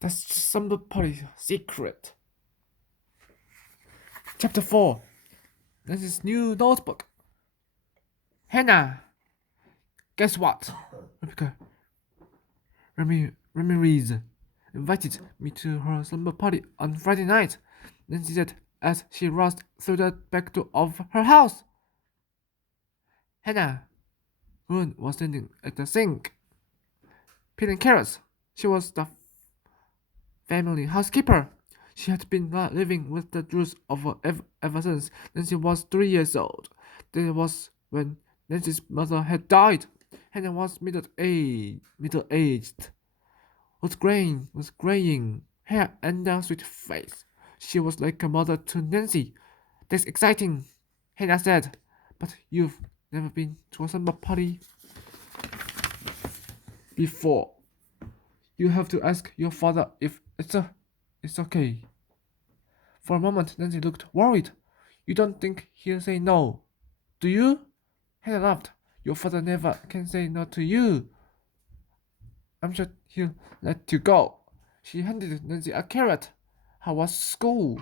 That's somebody's secret. Chapter 4. Nancy's new notebook. Hannah, guess what? Rebecca Ramirez invited me to her slumber party on Friday night. Nancy said as she rushed through the back door of her house. Hannah, Ruan was standing at the sink, peeling carrots. She was the family housekeeper. She had been living with the Jews ever since Nancy was 3 years old. That was when Nancy's mother had died. Hannah was middle-aged, with graying hair and a sweet face. She was like a mother to Nancy. That's exciting, Hannah said. But you've never been to a summer party before. You have to ask your father if it's okay. For a moment, Nancy looked worried. You don't think he'll say no, do you? Hannah laughed. Your father never can say no to you. I'm sure he'll let you go. She handed Nancy a carrot. How was school?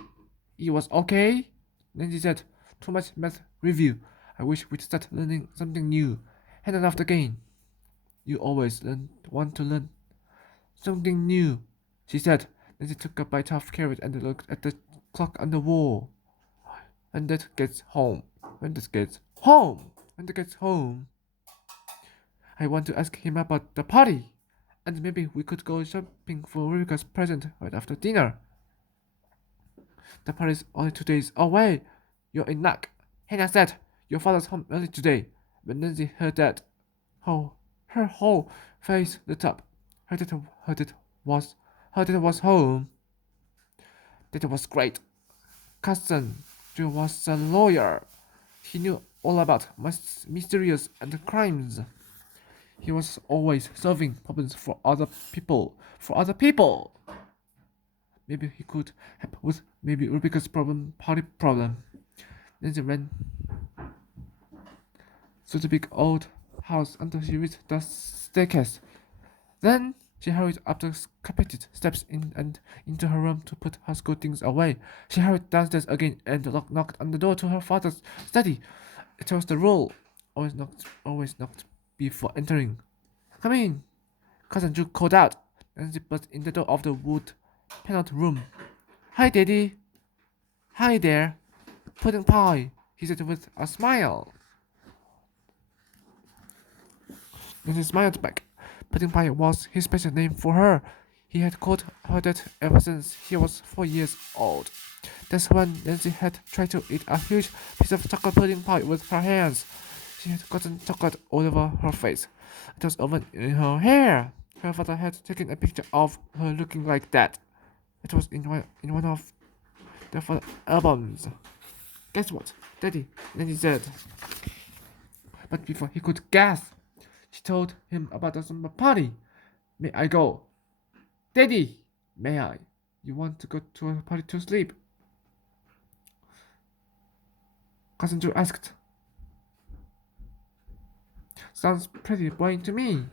It was okay, Nancy said. Too much math review. I wish we'd start learning something new. Hannah laughed again. You always want to learn something new, she said. Nancy took a bite of carrot and looked at the clock on the wall. When that gets home. When that gets home. When that gets home. I want to ask him about the party. And maybe we could go shopping for Rebecca's present right after dinner. The party's only 2 days away. You're in luck, Hannah said. Your father's home early today. When Nancy heard that, her whole face lit up. Her dad was home. That was great. Cousin Joe was a lawyer. He knew all about mysterious and crimes. He was always solving problems for other people. Maybe he could help with maybe Rebecca's party problem. Nancy ran through the big old house until she reached the staircase. Then she hurried up the carpeted steps and into her room to put her school things away. She hurried downstairs again and knocked on the door to her father's study. It was the rule. Always knocked before entering. Come in, Cousin Drew called out. Nancy burst in the door of the wood-paneled room. Hi, Daddy. Hi there. Pudding pie, he said with a smile. Nancy smiled back. Pudding pie was his special name for her. He had called her that ever since he was 4 years old. That's when Nancy had tried to eat a huge piece of chocolate pudding pie with her hands. She had gotten chocolate all over her face. It was even in her hair. Her father had taken a picture of her looking like that. It was in one of their father albums. Guess what, Daddy? Nancy said. But before he could guess, she told him about the summer party. May I go? Daddy, may I? You want to go to a party to sleep? Cousin Joe asked. Sounds pretty boring to me.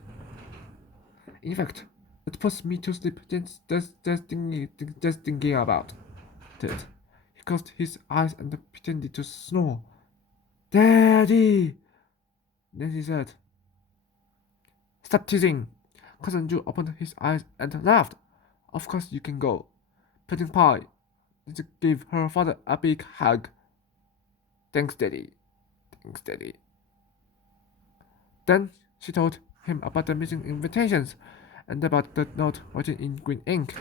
In fact, it puts me to sleep just thinking about it. He closed his eyes and pretended to snore. Daddy! Nancy said. Stop teasing. Cousin Joe opened his eyes and laughed. Of course you can go. Pudding pie. Nancy gave her father a big hug. Thanks, Daddy. Thanks, Daddy. Then she told him about the missing invitations and about the note written in green ink.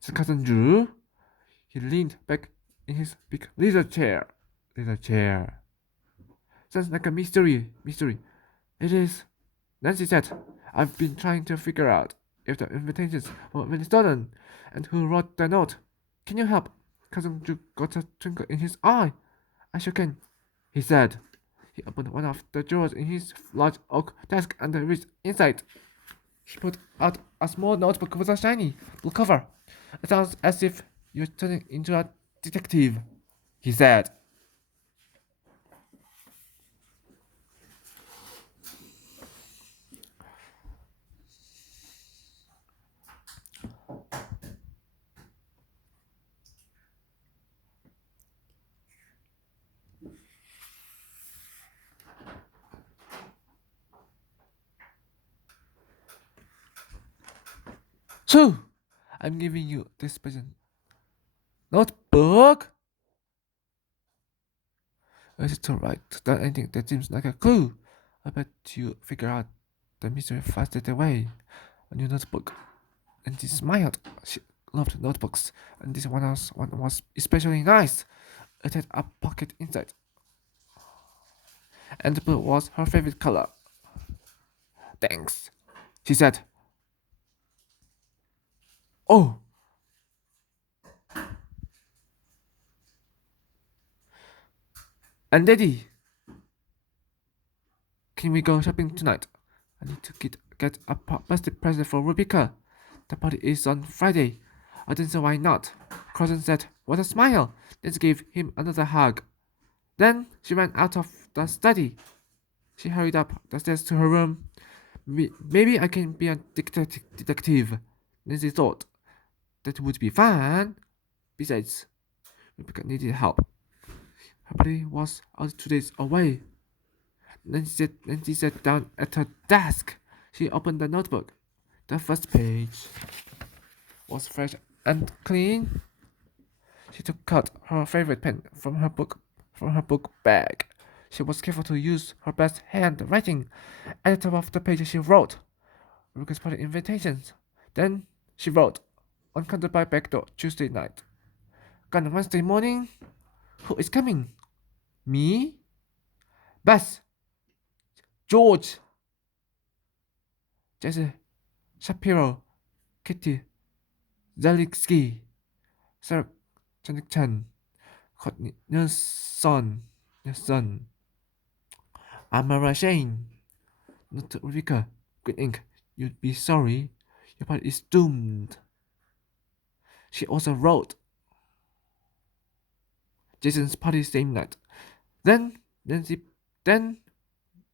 Said Cousin Drew. He leaned back in his big leather chair. Sounds like a mystery. It is, Nancy said. I've been trying to figure out if the invitations were really stolen and who wrote the note. Can you help? Cousin Drew got a twinkle in his eye. I sure can, he said. He opened one of the drawers in his large oak desk and reached inside. He put out a small notebook with a shiny blue cover. It sounds as if you're turning into a detective, he said. So, I'm giving you this present notebook. Is it alright? That anything that seems like a clue. I bet you figure out the mystery faster away. A new notebook. And she smiled. She loved notebooks, and this one was especially nice. It had a pocket inside, and blue was her favorite color. Thanks, she said. Oh, and Daddy, can we go shopping tonight? I need to get a birthday present for Rebecca. The party is on Friday. I didn't say why not. Cousin said, "What a smile!" Then she gave him another hug. Then she ran out of the study. She hurried up the stairs to her room. Maybe I can be a detective. Nancy thought. That would be fun. Besides, Rebecca needed help. Her party was out 2 days away. Nancy sat down at her desk. She opened the notebook. The first page was fresh and clean. She took out her favorite pen from her book bag. She was careful to use her best handwriting. At the top of the page, she wrote Rebecca's party invitations. Then she wrote, "Encountered by back door Tuesday night. Gone Wednesday morning. Who is coming? Me? Bess, George, Jesse, Shapiro, Kitty, Zalitsky, Sarah, Janik Chan, Courtney Nelson, Amara Shane, not Rebecca, Green Ink. You'd be sorry. Your party is doomed." She also wrote Jason's party same night. Then then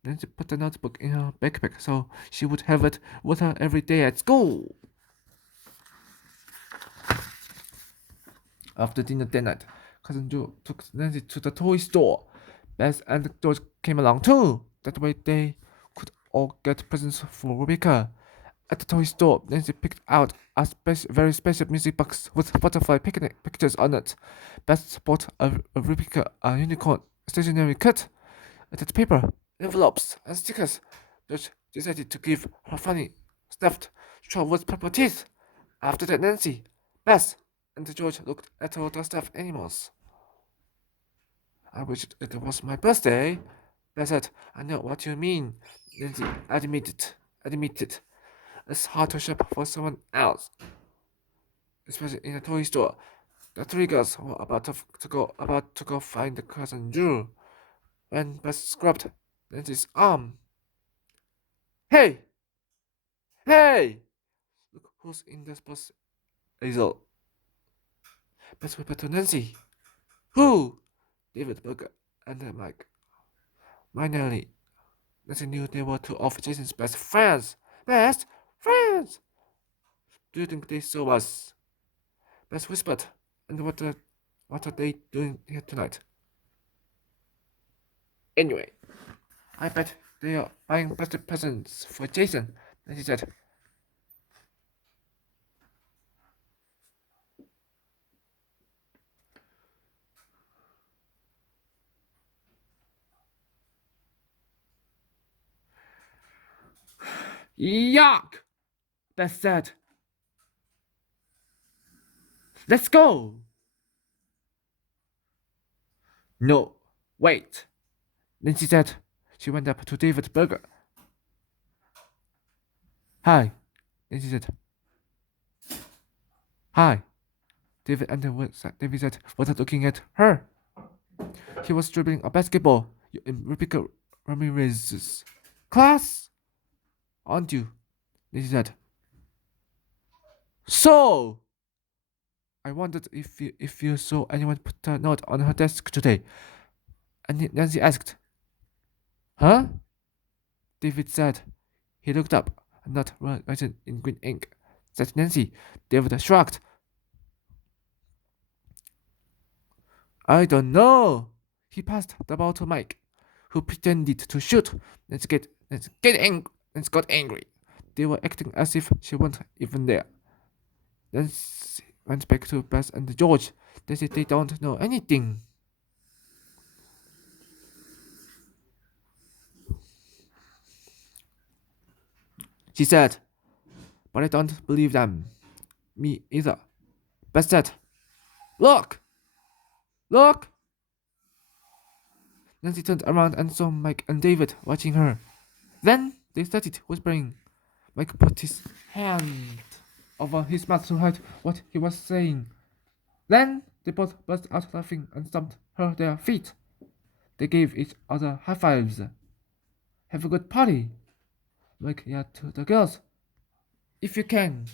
Nancy put the notebook in her backpack so she would have it with her every day at school. After dinner that night, Cousin Joe took Nancy to the toy store. Bess and George came along too. That way they could all get presents for Rebecca. At the toy store, Nancy picked out a very special music box with butterfly picnic pictures on it. Bess bought a Rebecca a unicorn stationery kit. It had paper, envelopes, and stickers. George decided to give her funny, stuffed straw with purple teeth. After that, Nancy, Bess, and George looked at all the stuffed animals. "I wish it was my birthday," Bess said. "I know what you mean," Nancy admitted. It's hard to shop for someone else, especially in a toy store. The three girls were about to go find the cousin Drew when Bess grabbed Nancy's arm. "Hey! Hey! Look who's in this bus, Hazel." Bess whispered to Nancy. "Who?" David Burger and Mike. Finally, Nancy knew they were two of Jason's best friends. Best friends! "Do you think they saw us?" Bess whispered. "And what are they doing here tonight?" "Anyway, I bet they are buying birthday presents for Jason," Nancy said. "Yuck!" Bess said. "Let's go!" "No, wait," Nancy said. She went up to David Burger. "Hi," Nancy said. "Hi." David said, without looking at her. He was dribbling a basketball in Rebecca Ramirez's class. "Aren't you?" Nancy said. "So, I wondered if you saw anyone put a note on her desk today." And Nancy asked. "Huh?" David said. He looked up, a note written in green ink. Said Nancy. David shrugged. "I don't know." He passed the ball to Mike, who pretended to shoot. Nancy got angry. They were acting as if she wasn't even there. Then went back to Bess and George. They said they don't know anything. She said, but I don't believe them. Me either. Bess said, look! Look! Nancy turned around and saw Mike and David watching her. Then they started whispering. Mike put his hand over his mouth to hide what he was saying. Then they both burst out laughing and stomped her their feet. They gave each other high fives. Have a good party, Mike yelled to the girls. If you can.